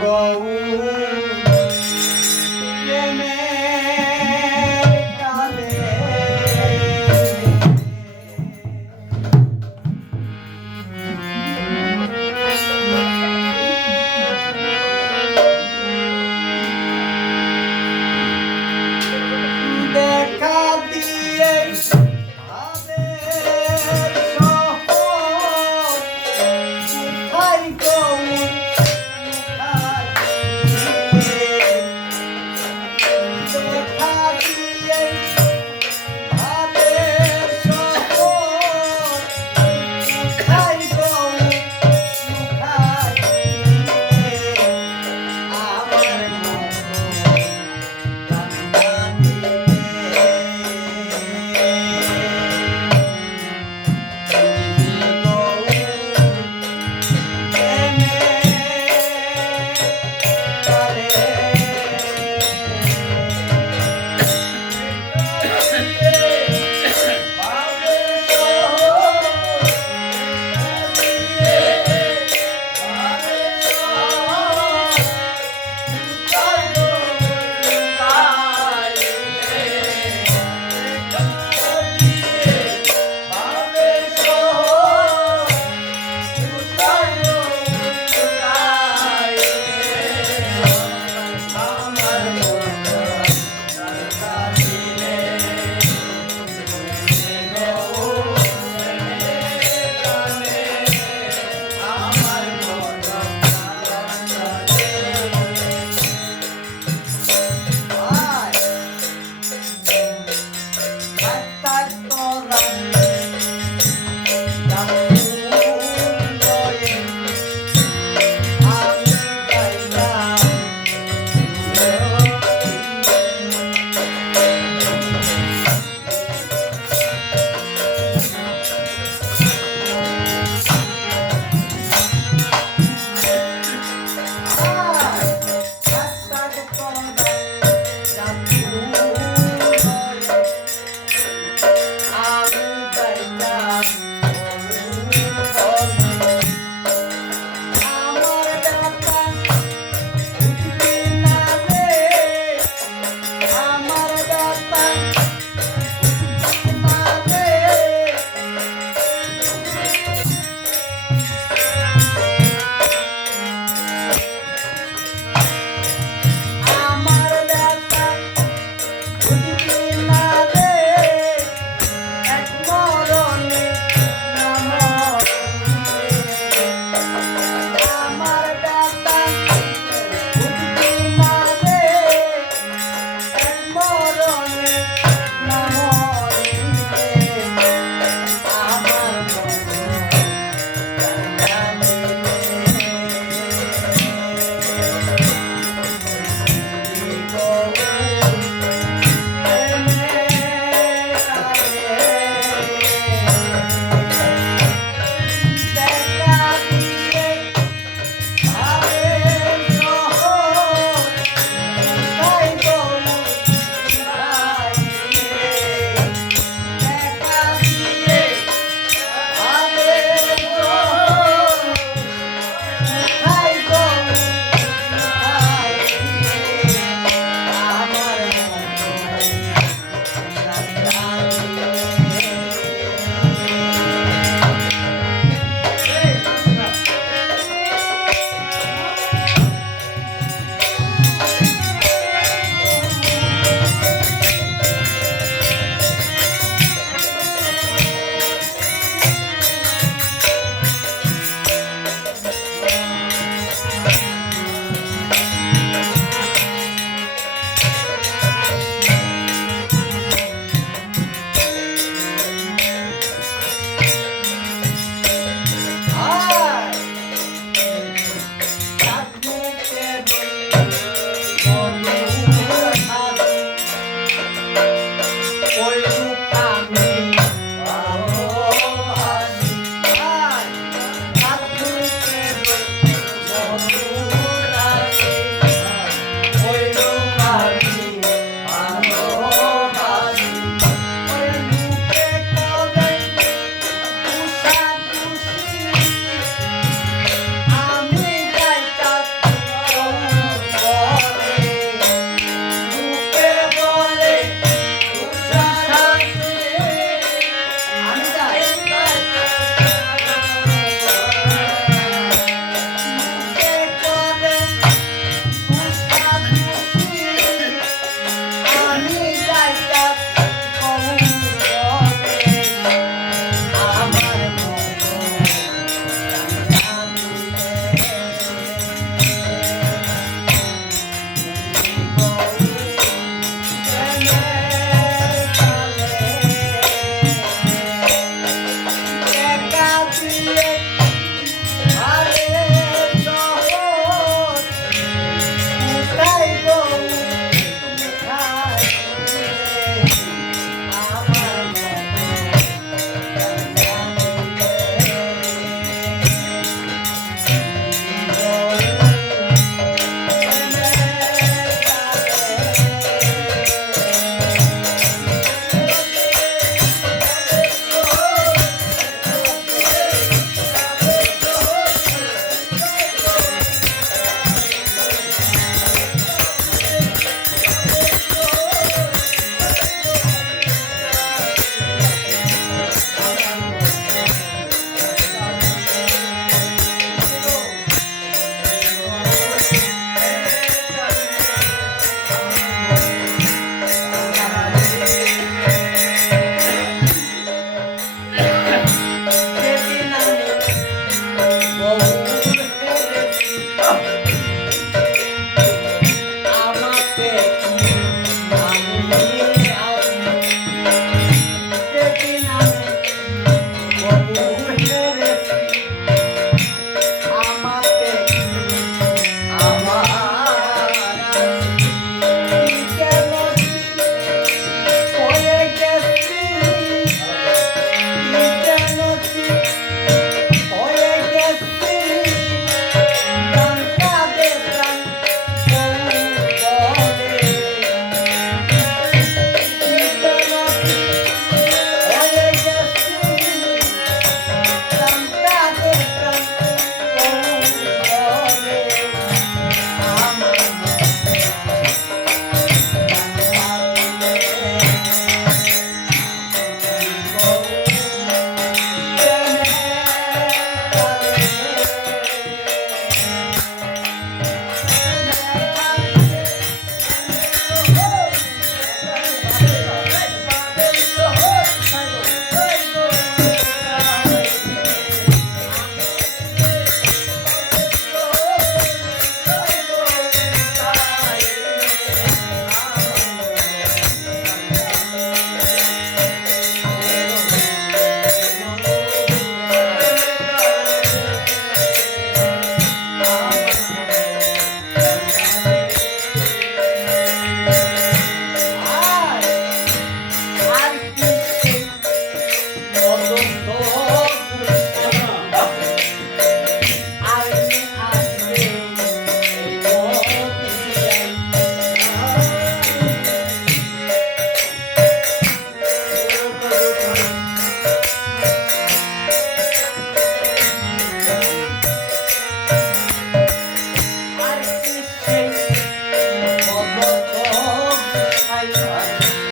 Oh, wait, wait. the power.